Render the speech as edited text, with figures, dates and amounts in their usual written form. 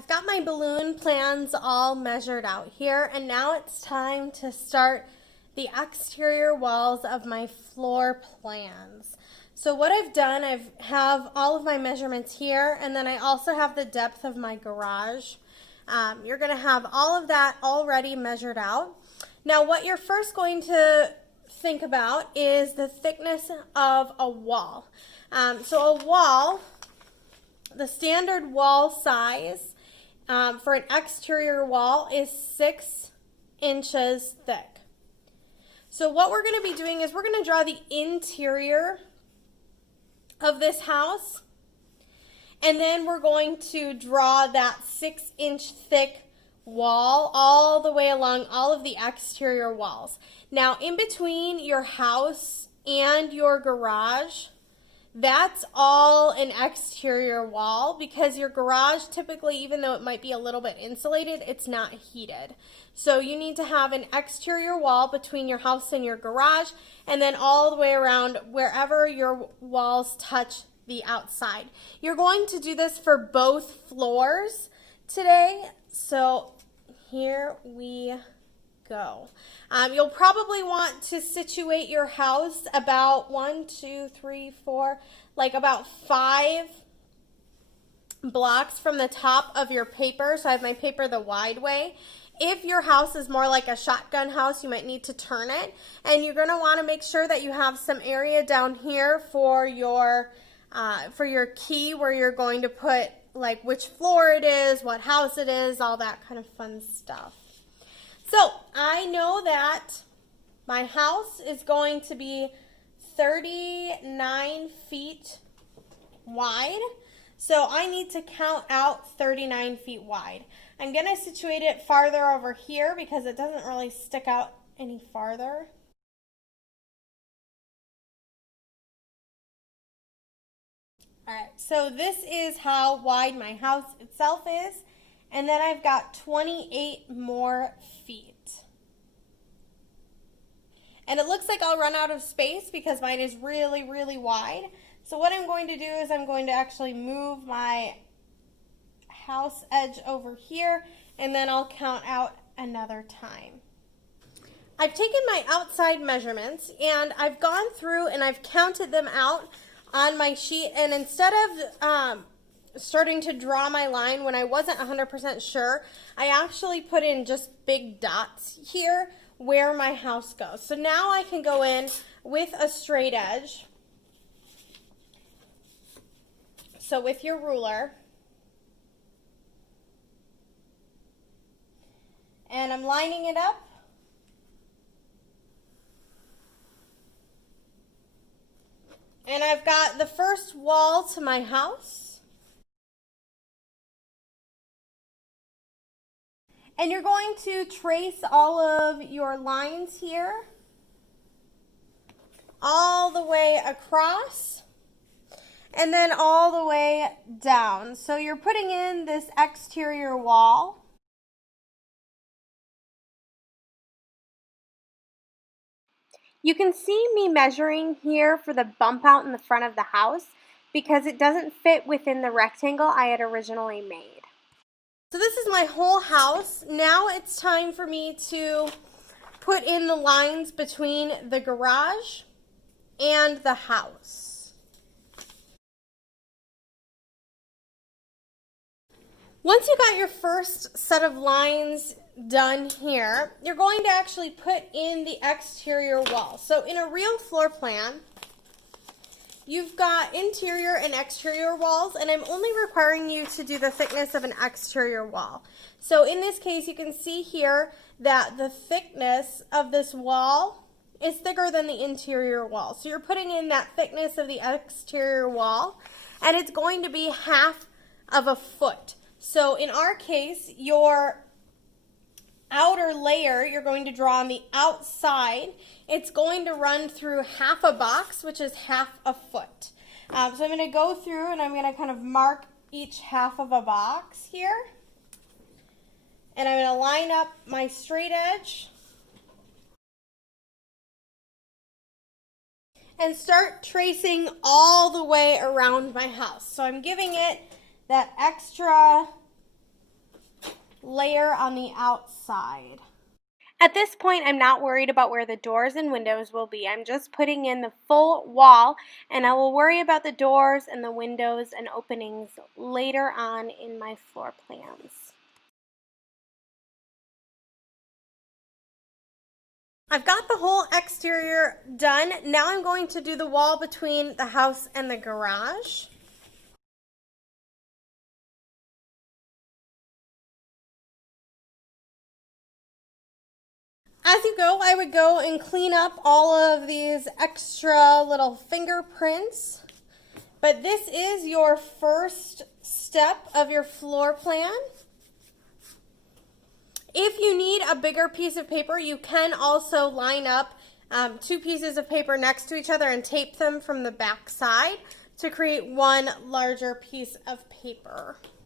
I've got my balloon plans all measured out here, and now it's time to start the exterior walls of my floor plans. So what I've done, I have all of my measurements here, and then I also have the depth of my garage. You're going to have all of that already measured out. Now what you're first going to think about is the thickness of a wall. So a wall, the standard wall size for an exterior wall is 6 inches thick. So what we're going to be doing is we're going to draw the interior of this house, and then we're going to draw that 6-inch thick wall all the way along all of the exterior walls. Now in between your house and your garage, that's all an exterior wall, because your garage typically, even though it might be a little bit insulated, it's not heated. So you need to have an exterior wall between your house and your garage, and then all the way around wherever your walls touch the outside. You're going to do this for both floors today, so here we go. You'll probably want to situate your house about 1, 2, 3, 4, like about 5 blocks from the top of your paper. So I have my paper the wide way. If your house is more like a shotgun house, you might need to turn it. And you're going to want to make sure that you have some area down here for your key, where you're going to put like which floor it is, what house it is, all that kind of fun stuff. So I know that my house is going to be 39 feet wide. So I need to count out 39 feet wide. I'm going to situate it farther over here because it doesn't really stick out any farther. Alright, so this is how wide my house itself is. And then I've got 28 more feet. And it looks like I'll run out of space because mine is really, really wide. So what I'm going to do is I'm going to actually move my house edge over here, and then I'll count out another time. I've taken my outside measurements, and I've gone through and I've counted them out on my sheet, and instead of starting to draw my line when I wasn't 100% sure, I actually put in just big dots here where my house goes. So now I can go in with a straight edge. So with your ruler, and I'm lining it up. And I've got the first wall to my house. And you're going to trace all of your lines here, all the way across, and then all the way down. So you're putting in this exterior wall. You can see me measuring here for the bump out in the front of the house because it doesn't fit within the rectangle I had originally made. So this is my whole house. Now it's time for me to put in the lines between the garage and the house. Once you got your first set of lines done here, you're going to actually put in the exterior wall. So in a real floor plan, you've got interior and exterior walls, and I'm only requiring you to do the thickness of an exterior wall. So in this case, you can see here that the thickness of this wall is thicker than the interior wall. So you're putting in that thickness of the exterior wall, and it's going to be 1/2 of a foot. So in our case, your outer layer you're going to draw on the outside, it's going to run through 1/2 a box, which is 1/2 a foot. So I'm going to go through and I'm going to kind of mark each 1/2 of a box here. And I'm going to line up my straight edge and start tracing all the way around my house. So I'm giving it that extra layer on the outside. At this point, I'm not worried about where the doors and windows will be. I'm just putting in the full wall, and I will worry about the doors and the windows and openings later on in my floor plans. I've got the whole exterior done. Now I'm going to do the wall between the house and the garage. As you go, I would go and clean up all of these extra little fingerprints. But this is your first step of your floor plan. If you need a bigger piece of paper, you can also line up two pieces of paper next to each other and tape them from the back side to create one larger piece of paper.